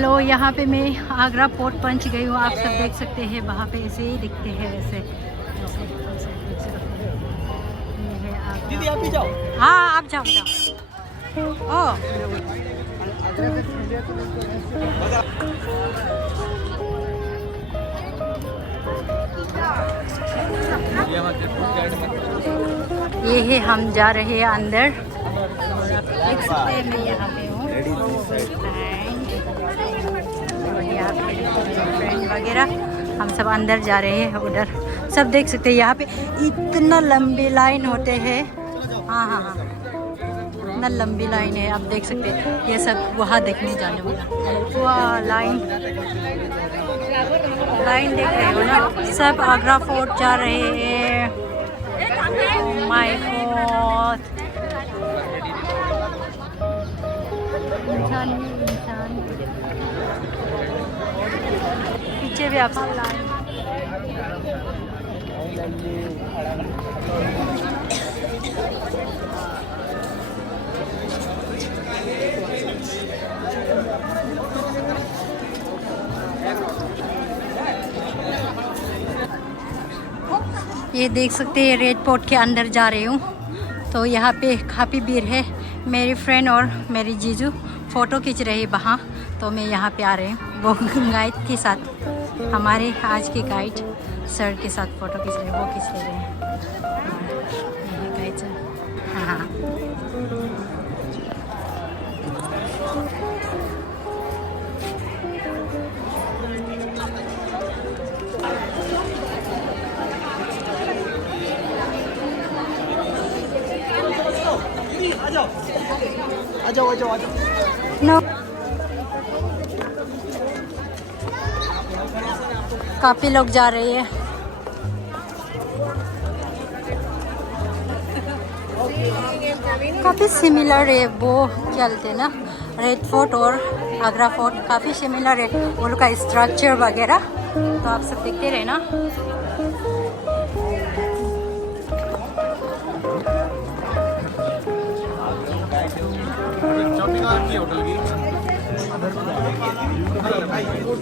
Hello, यहाँ पे मैं आगरा फोर्ट पहुँच गई हूँ। आप सब देख सकते हैं, वहाँ पे ऐसे ही दिखते हैं वैसे। ये है आगरा। दीदी आप भी जाओ। हाँ आप जाओ जाओ। ओ ये है, हम जा रहे हैं अंदर। देख सकते हैं मैं यहाँ पे हूँ और यहाँ पे फ्रेंड वगैरह हम सब अंदर जा रहे हैं। उधर सब देख सकते हैं, यहाँ पे इतना लंबी लाइन होते हैं। हाँ हाँ हाँ, इतना लंबी लाइन है, आप देख सकते हैं। ये सब वहाँ देखने जाने वाला। वाह लाइन लाइन देख रहे हो ना, सब आगरा फोर्ट जा रहे हैं। माय गॉड, इंसान पीछे भी आप लाइन। ये देख सकते हैं, रेड फोर्ट के अंदर जा रही हूँ। तो यहाँ पे काफ़ी भीड़ है। मेरी फ्रेंड और मेरी जीजू फ़ोटो खींच रही है वहाँ, तो मैं यहाँ पे आ रही हूँ वो गाइड के साथ। हमारे आज के गाइड सर के साथ फ़ोटो खींच रहे हैं, वो खींच ले रहे हैं। ये गाइड सर। हाँ हाँ आ जाओ आ जाओ आ जाओ। नो, काफ़ी लोग जा रहे हैं। काफ़ी सिमिलर है वो चलते हैं ना, रेड फोर्ट और आगरा फोर्ट काफ़ी सिमिलर है उनका स्ट्रक्चर वगैरह। तो आप सब देखते रहे ना।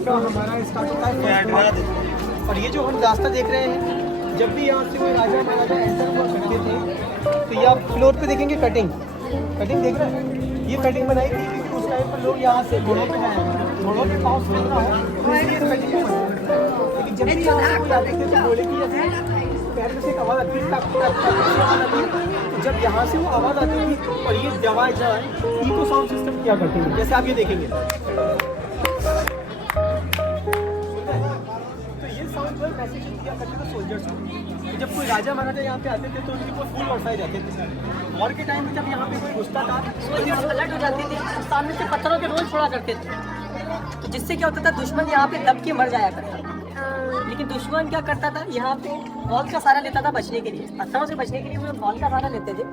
हमारा स्टार्ट होता है और ये जो हम रास्ता देख रहे हैं, जब भी यहाँ से कोई राजा महाराजा एंटर हुआ करते थे तो ये आप फ्लोर पे देखेंगे कटिंग देख रहे हैं। ये कटिंग बनाई थी क्योंकि उस टाइम पर लोग यहाँ से घोड़ों पे जाए, घोड़ों पे पाँव फेंकना है, तो इसलिए कटिंग बनाई। लेकिन जब भी यहाँ से कोई आते थे तो घोड़े की ऐसे पैर में से एक आवाज़ आती थी। जब यहाँ से वो आवाज़ आती थी और ये दवाई जाए, इको साउंड सिस्टम क्या करते हैं, जैसे आप ये देखेंगे तो ये साउंड जो मैसेज दिया करते थे सोल्जर्स को। जब कोई राजा महाराजा यहाँ पे आते थे तो उनके ऊपर फूल बरसाए जाते थे। और के टाइम में जब यहाँ पे कोई घुसता था तो अलर्ट हो जाती थी, सामने से पत्थरों के रोल छोड़ा करते थे, तो जिससे क्या होता था, दुश्मन यहाँ पे दब के मर जाया करता था। लेकिन दुश्मन क्या करता था, यहाँ पे बॉल का सहारा लेता था बचने के लिए, पत्थरों से बचने के लिए वो बॉल का सहारा लेते थे।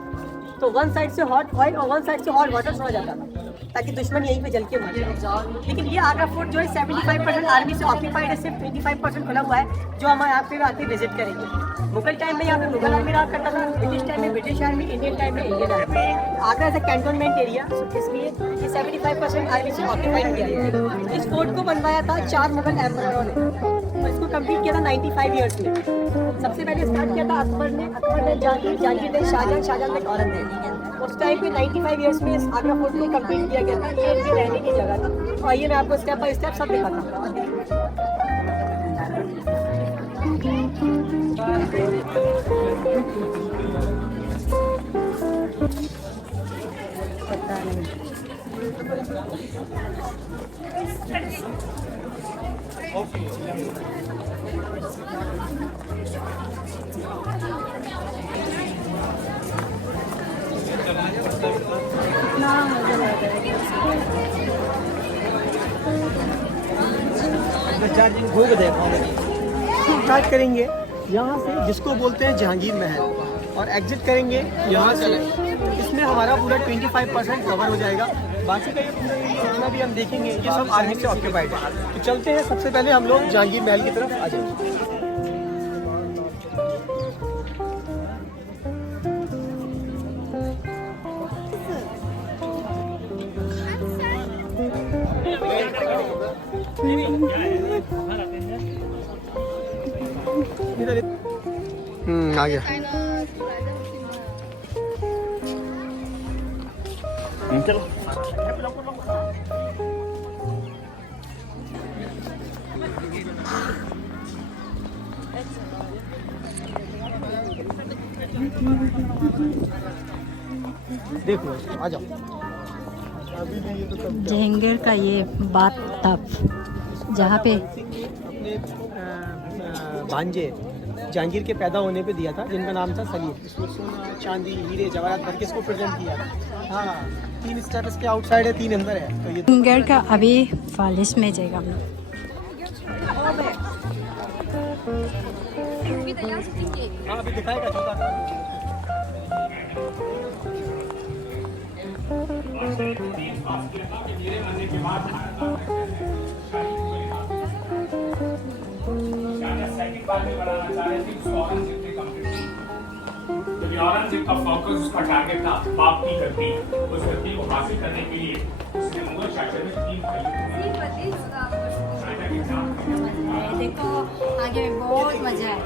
तो वन साइड से हॉट ऑयल और वन साइड से हॉट वाटर छोड़ा जाता था ताकि दुश्मन यहीं पे जल के मर जाए। लेकिन ये आगरा फोर्ट जो है 75% आर्मी से ऑक्यूपाइड है, सिर्फ 25% खुला हुआ है, जो हम यहाँ पे आके विजिट करेंगे। मुगल टाइम में यहाँ पे मुगल आर्मी रहा करता था, ब्रिटिश टाइम में ब्रिटिश आर्मी, इंडियन टाइम में Indian army. Agra as a cantonment area, इसलिए ये 75% आर्मी से ऑक्यूपाइड किया गया। इस फोर्ट को बनवाया था 4 मुगल एम्पररों ने, और इसको कंप्लीट किया था 95 ईयर्स में। सबसे पहले स्टार्ट किया था अकबर ने जहांगीर ने शाहजहां ने औरंगजेब। उस टाइम पे 95 ईयर्स में इस आगरा फोर्ट को कंप्लीट किया गया था। ये इनके रहने की जगह थी। तो आइए मैं आपको स्टेप बाय स्टेप सब दिखाता हूँ। स्टार्ट करेंगे यहाँ से, जिसको बोलते हैं जहांगीर महल, और एग्जिट करेंगे यहाँ से। इसमें हमारा पूरा 25% कवर हो जाएगा। बाकी का ये पूरा जितना भी हम देखेंगे ये सब आर्मी से ऑक्यूपाइड है। तो चलते हैं, सबसे पहले हम लोग जहांगीर महल की तरफ आ जाएंगे। आ गया। चलो देखो आ जाओ। जहांगीर का ये बाथ टब जहाँ पे अपने भांजे जहांगीर के पैदा होने पे दिया था, जिनका नाम था सलीम। इसमें सोना चांदी हीरे जवाहरात भर के इसको प्रेजेंट किया था। हाँ 3 स्टेप इसके आउटसाइड है, 3 अंदर है। तो ये जहांगीर का अभी फालिस में जाएगा हम लोग। हाँ अभी दिखाएगा छोटा। औरंगजेब का फोकस उसका टारगेट था बाप की गद्दी। उस गद्दी को हासिल करने के लिए उसने मुगल शासन में 3 देखो आगे में बहुत मजा है।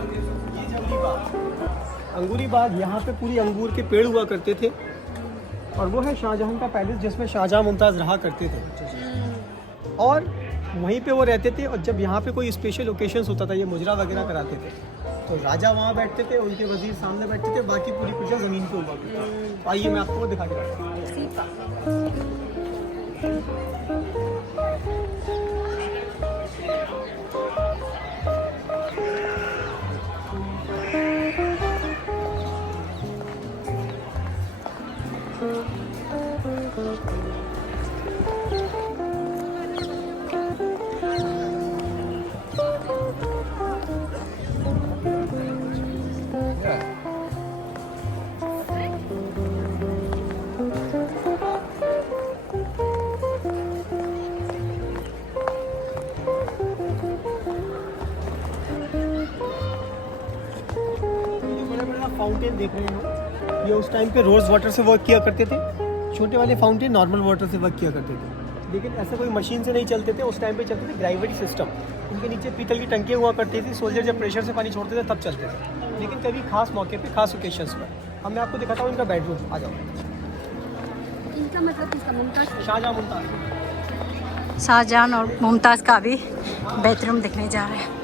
अंगूरी बाग, यहाँ पे पूरी अंगूर के पेड़ हुआ करते थे। और वो है शाहजहां का पैलेस, जिसमें शाहजहां मुमताज़ रहा करते थे और वहीं पे वो रहते थे। और जब यहाँ पे कोई स्पेशल ओकेशंस होता था, ये मुजरा वगैरह कराते थे, तो राजा वहाँ बैठते थे, उनके वजीर सामने बैठते थे, बाकी पूरी प्रजा ज़मीन पे हुआ करती थी। तो आइए मैं आपको दिखा के रखता हूँ। फाउंटेन देख रहे हो, ये उस टाइम पे रोज़ वाटर से वर्क किया करते थे। छोटे वाले फाउंटेन नॉर्मल वाटर से वर्क किया करते थे, लेकिन ऐसे कोई मशीन से नहीं चलते थे। उस टाइम पे चलते थे ग्रेविटी सिस्टम। उनके नीचे पीतल की टंकियाँ हुआ करती थी। सोल्जर जब प्रेशर से पानी छोड़ते थे तब चलते थे, लेकिन कभी खास मौके पे, खास ओकेशंस पर। अब मैं आपको दिखाता हूँ इनका बेडरूम। आ जाओ। इनका मतलब किसका? मुमताज़। शाहजहां मुमताज़। शाहजहां और मुमताज़ का भी बेडरूम देखने जा रहे हैं।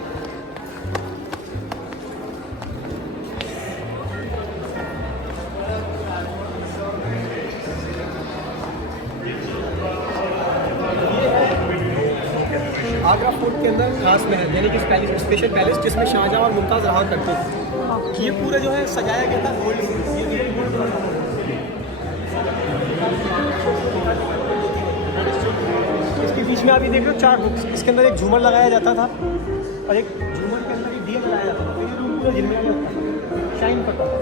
आगरा फोर्ट के अंदर खास महल, यानी कि स्पेशल पैलेस, जिसमें शाहजहां और मुमताज़ रहा करते थे। ये पूरा जो है सजाया गया था गोल्ड से। इसके बीच में आप ये देख रहे हो 4 बुक्स। इसके अंदर एक झूमर लगाया जाता था और एक झूमर के अंदर एक दिया लगाया जाता था। तो ये रूम पूरा झिलमिलाता शाइन करता था।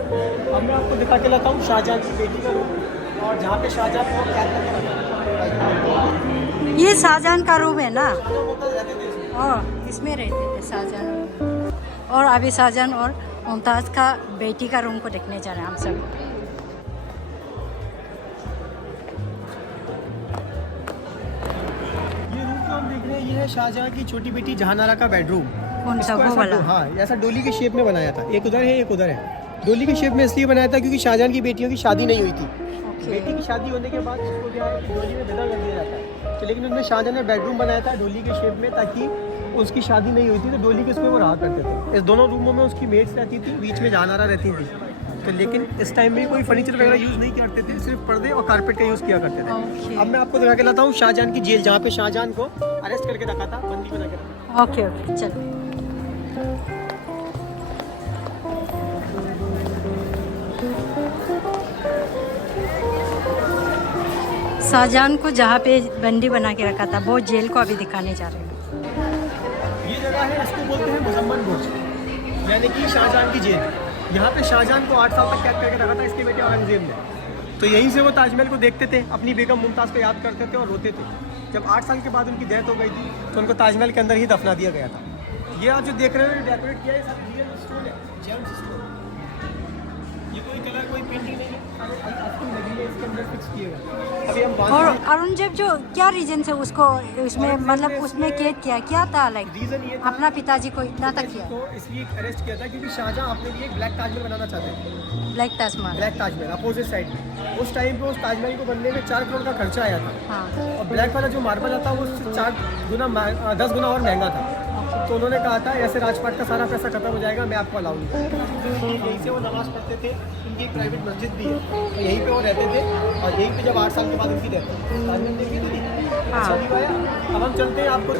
अब मैं आपको दिखा के लाता हूँ शाहजहां की बेटी का रूम, और जहाँ पे शाहजहां को कैद करके रखा था। ये शाहजहां का रूम है ना? मुमताज़ रहते थे इसमें। और इसमें रहते थे शाहजहां। और अभी शाहजहां और मुमताज़ का बेटी का रूम को देखने जा रहे हैं हम सब। ये रूम जो हम देख रहे हैं, ये है शाहजहां की छोटी बेटी जहानारा का बेडरूम। कौन सा? इसको वो ऐसा वाला? हाँ, ऐसा डोली के शेप में बनाया था। एक उधर है, एक उधर है। डोली के शेप में इसलिए बनाया था क्योंकि शाहजहां की बेटियों की शादी नहीं हुई थी। बेटी की शादी होने के बाद उसको क्या है, डोली में विदा कर दिया जाता है। तो लेकिन उन्होंने शाहजहां ने बेडरूम बनाया था डोली के शेप में, ताकि उसकी शादी नहीं हुई थी तो डोली के उसमें वो रहा करते थे। इस दोनों रूमों में उसकी मेड्स रहती थी, बीच में जहानारा रहती थी। तो लेकिन इस टाइम में कोई फर्नीचर वगैरह यूज़ नहीं करते थे, सिर्फ पर्दे और कारपेट का यूज़ किया करते थे। अब मैं आपको दिखा के लाता हूँ शाहजहां की जेल, जहाँ पे शाहजहां को अरेस्ट करके रखा था, बंदी बना के रखा। ओके ओके चलो। शाहजहां को जहाँ पे बंदी बना के रखा था वो जेल को अभी दिखाने जा रहे हैं। ये जगह है, इसको बोलते हैं मुजम्मन बुर्ज, यानी कि शाहजहां की जेल। यहाँ पे शाहजहां को 8 साल तक कैद करके रखा था इसके बेटे औरंगजेब ने। तो यहीं से वो ताजमहल को देखते थे, अपनी बेगम मुमताज़ को याद करते थे और रोते थे। जब 8 साल के बाद उनकी डेथ हो गई थी तो उनको ताजमहल के अंदर ही दफना दिया गया था। ये आप जो देख रहे हो डेकोरेट किया है, सब रियल स्टोन है, जेम्स स्टोन। ये कोई कलर, कोई पेंटिंग नहीं है, सारे आइकन लगी है इसके अंदर फिक्स किए गए। अभी हम वहाँ और से औरंगजेब जो क्या रीजन से उसको उसमें मतलब उसमें कैद किया क्या था लाइक रीज़न ये था अपना पिताजी को इतना तक किया तो इसलिए अरेस्ट किया था क्योंकि शाहजहाँ अपने लिए एक ब्लैक ताजमहल बनाना चाहते थे। Black Taj Mahal. Black Taj Mahal opposite side में उस टाइम पे उस ताजमहल को बनने में 4 करोड़ का खर्चा आया था हाँ और ब्लैक वाला जो मार्बल आता वो उससे 10 गुना और महंगा था। तो उन्होंने कहा था ऐसे राजपाट का सारा पैसा खत्म हो जाएगा, मैं आपको अलाउ नहीं करूँगा। यहीं से वो नमाज़ पढ़ते थे, उनकी एक प्राइवेट मस्जिद भी है तो यहीं पे वो रहते थे और यहीं पे जब 8 साल के बाद उनकी डेथ हुई। ताजमहल देखिए दीदी अच्छा नहीं आया। अब हम चलते हैं आपको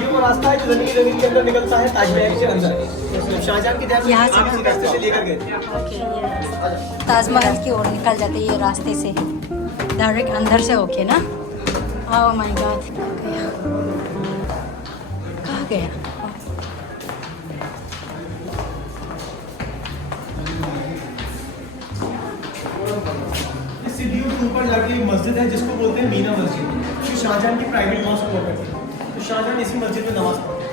ये वो रास्ता है जो ज़मीन के अंदर निकलता है ताजमहल के अंदर। शाहजहां की डेथ यहाँ से इसी रास्ते से लेकर गए थे। ओके ये ताजमहल की ओर निकल जाते ये रास्ते से डायरेक्ट अंदर से होके ना। ओह माय गॉड कहाँ गया? सीढ़ियों के ऊपर जाके एक मस्जिद है जिसको बोलते हैं मीना मस्जिद, जो शाहजहां की प्राइवेट मॉस्क हुआ करती है। तो शाहजहां इसी मस्जिद में नमाज पढ़ते हैं।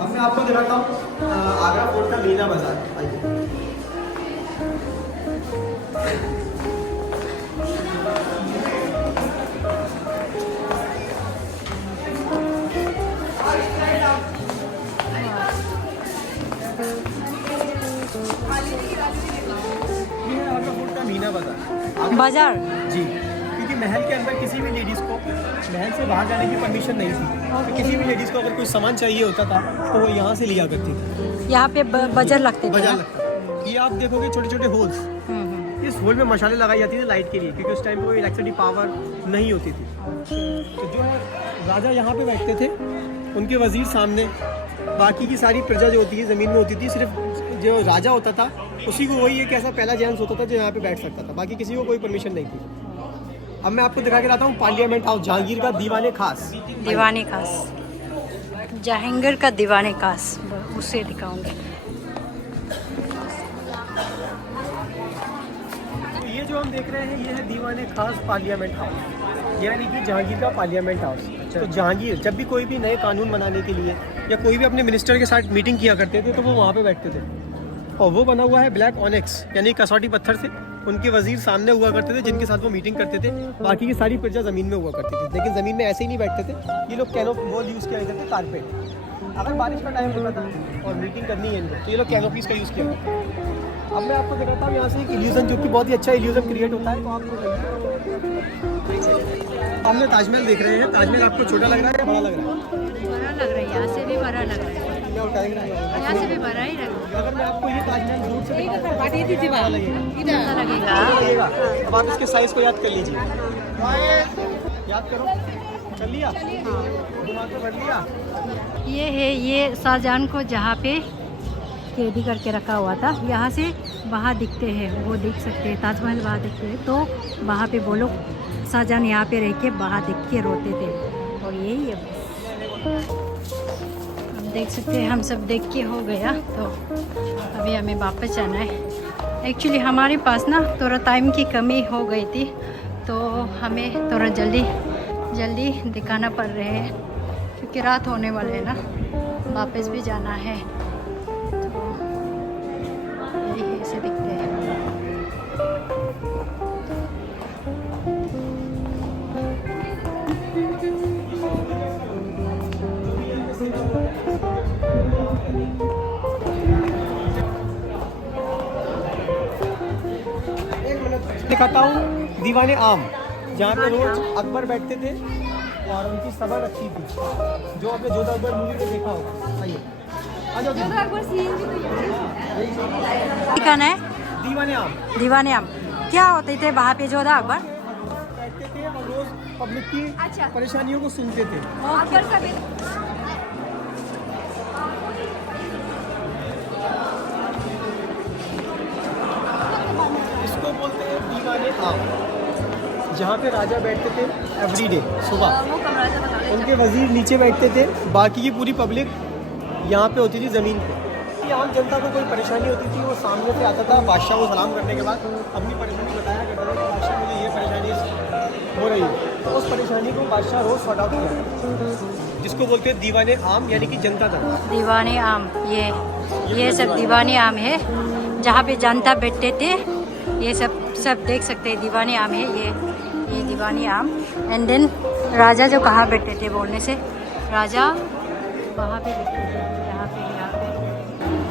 अब मैं आपको दिखाता हूँ आगरा फोर्ट का मीना बाजार। आइए ये है आगरा फोर्ट का मीना बाजार। बाजार जी, क्योंकि महल के अंदर किसी भी लेडीज़ को महल से बाहर जाने की परमिशन नहीं थी। तो किसी भी लेडीज़ को अगर कोई सामान चाहिए होता था तो वो यहाँ से लिया करती थी। यहाँ पे बाजार लगते थे बाजार ना? लगता। ये आप देखोगे छोटे छोटे होल्स, इस होल में मशाले लगाई जाती थी लाइट के लिए, क्योंकि उस टाइम पे कोई इलेक्ट्रिसिटी पावर नहीं होती थी। तो जो राजा यहाँ पे बैठते थे उनके वजीर सामने, बाकी की सारी प्रजा जो होती है ज़मीन में होती थी, सिर्फ जो राजा होता था उसी को वही एक ऐसा पहला जेंट्स होता था जो यहाँ पे बैठ सकता था, बाकी किसी को कोई परमिशन नहीं थी। अब मैं आपको दिखा के लाता हूँ पार्लियामेंट हाउस, जहांगीर का दीवाने खास। दीवाने खास, जहांगीर का दीवाने खास, उसे दिखाऊंगी। तो ये जो हम देख रहे हैं ये है दीवाने खास पार्लियामेंट हाउस, यानी कि जहांगीर का पार्लियामेंट हाउस। तो जहांगीर जब भी कोई भी नए कानून बनाने के लिए या कोई भी अपने मिनिस्टर के साथ मीटिंग किया करते थे तो वो वहाँ पे बैठते थे। और वो बना हुआ है ब्लैक ऑनिक्स यानी कसौटी पत्थर से। उनके वजीर सामने हुआ करते थे जिनके साथ वो मीटिंग करते थे, बाकी की सारी प्रजा ज़मीन में हुआ करती थी। लेकिन ज़मीन में ऐसे ही नहीं बैठते थे, ये लोग कैनोपी यूज़ किया करते थे, कारपेट। अगर बारिश का टाइम होता था और मीटिंग करनी है इनको तो ये लोग कैनोपीज़ का यूज़ किया करते थे। अब मैं आपको दिखाता हूँ यहाँ से एक इल्यूजन जो कि बहुत ही अच्छा इल्यूजन क्रिएट होता है। तो आपको हमने ताजमहल देख रहे हैं, ताजमहल आपको छोटा लग रहा है या बड़ा लग रहा है? बड़ा लग रहा है, यहाँ से भी बड़ा लग रहा है, यहाँ से भी बड़ा ही लग रहा अगर मैं आपको ये ताजमहल दूर से दिखाता हूँ, है। अच्छा लगेगा। अब आप इसके साइज को याद कर लीजिए, याद करो, कर लिया, दिमाग में भर लिया। ये है ये शाहजहां को जहाँ पे कैदी करके रखा हुआ था, यहाँ से वहाँ दिखते हैं, वो देख सकते हैं ताजमहल वहाँ दिखते हैं। तो वहाँ पे वो लोग शाहजहां यहाँ पे रह के वहाँ देख के रोते थे। और यही है हम देख सकते हैं, हम सब देख के हो गया। तो अभी हमें वापस जाना है। एक्चुअली हमारे पास ना थोड़ा टाइम की कमी हो गई थी, तो हमें थोड़ा जल्दी दिखाना पड़ रहे हैं क्योंकि रात होने वाले है ना, वापस भी जाना है। तो यही ऐसे दिखते हैं। दिखाता हूँ दीवाने आम, जहाँ पे रोज अकबर बैठते थे और उनकी सभा रखी थी, जो आपने जोधा अकबर मूवी में देखा होगा। आइए आ जाओ। ठिकाना है दीवाने आम, दीवाने आम। क्या होते थे वहाँ पे जोधा अकबर? बैठते थे और रोज पब्लिक की परेशानियों को सुनते थे। इसको बोलते हैं दीवाने आम, जहाँ पे राजा बैठते थे एवरीडे सुबह, उनके वजीर नीचे बैठते थे, बाकी की पूरी पब्लिक यहाँ पे होती थी ज़मीन पे। आम जनता को कोई परेशानी होती थी वो सामने से आता था, बादशाह को सलाम करने के बाद अपनी परेशानी बताया करता था कि बादशाह मुझे ये परेशानी हो रही है। तो उस परेशानी को बादशाह रोज़ सॉर्ट आउट किया, जिसको बोलते हैं दीवाने आम यानी कि जनता दल। दीवाने आम, ये सब दीवाने आम है जहाँ पे जनता बैठते थे। ये सब देख सकते हैं, दीवाने आम है ये। ये दीवानी आम। एंड देन राजा जो कहाँ बैठते थे बोलने से, राजा वहाँ पे बैठते थे,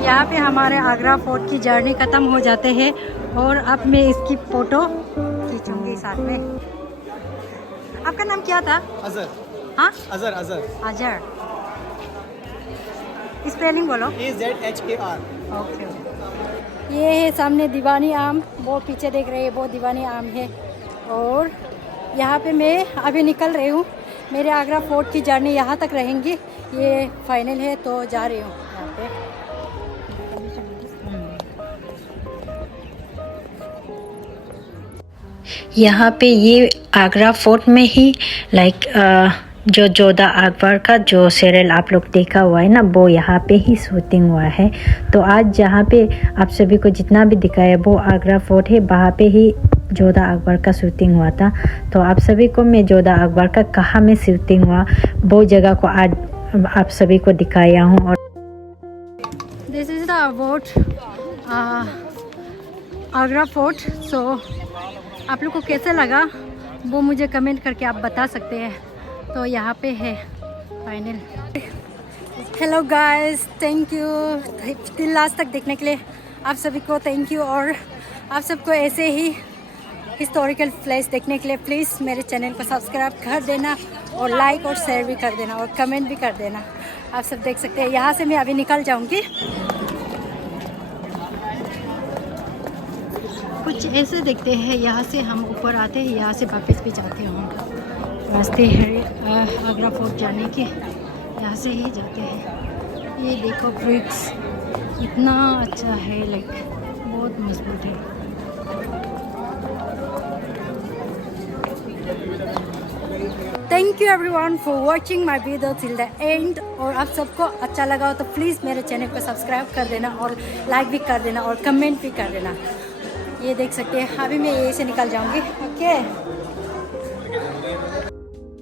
यहाँ पे हमारे आगरा फोर्ट की जर्नी ख़त्म हो जाते हैं। और अब मैं इसकी फ़ोटो खींचूंगी साथ में। आपका नाम क्या था? अजहर। हाँ, अजहर अजहर। अजहर। स्पेलिंग बोलो। AZHAR। ओके। ये है सामने दीवानी आम, वो पीछे देख रहे हैं, वो दीवानी आम है। और यहाँ पे मैं अभी निकल रही हूँ। मेरे आगरा फोर्ट की जर्नी यहाँ तक रहेंगी, ये फाइनल है तो जा रही हूँ यहाँ पे। यहाँ पे ये आगरा फोर्ट में ही जो जोधा अकबर का जो सीरियल आप लोग देखा हुआ है ना, वो यहाँ पे ही शूटिंग हुआ है। तो आज जहाँ पे आप सभी को जितना भी दिखाया वो आगरा फोर्ट है, वहाँ पे ही जोधा अकबर का शूटिंग हुआ था। तो आप सभी को मैं जोधा अकबर का कहाँ में शूटिंग हुआ वो जगह को आज आप सभी को दिखाया हूँ। और this is the fort, Agra fort. So आप लोग को कैसे लगा वो मुझे कमेंट करके आप बता सकते हैं। तो यहाँ पे है final. Hello guys, thank you दिल लास्ट तक देखने के लिए। आप सभी को थैंक यू। और आप सबको ऐसे ही हिस्टोरिकल प्लेस देखने के लिए प्लीज़ मेरे चैनल को सब्सक्राइब कर देना और लाइक और शेयर भी कर देना और कमेंट भी कर देना। आप सब देख सकते हैं। यहाँ से मैं अभी निकल जाऊँगी। कुछ ऐसे देखते हैं, यहाँ से हम ऊपर आते हैं, यहाँ से वापस भी जाते हैं। रास्ते हैं आगरा फोर्ट जाने के, यहाँ से ही जाते हैं। ये देखो ब्रिक्स इतना अच्छा है, लाइक बहुत मजबूत है। Thank you everyone for watching my video till the end. और आप सबको अच्छा लगा हो तो प्लीज़ मेरे चैनल को सब्सक्राइब कर देना और लाइक भी कर देना और कमेंट भी कर देना। ये देख सकते हैं। अभी मैं यहीं से निकल जाऊंगी। ओके।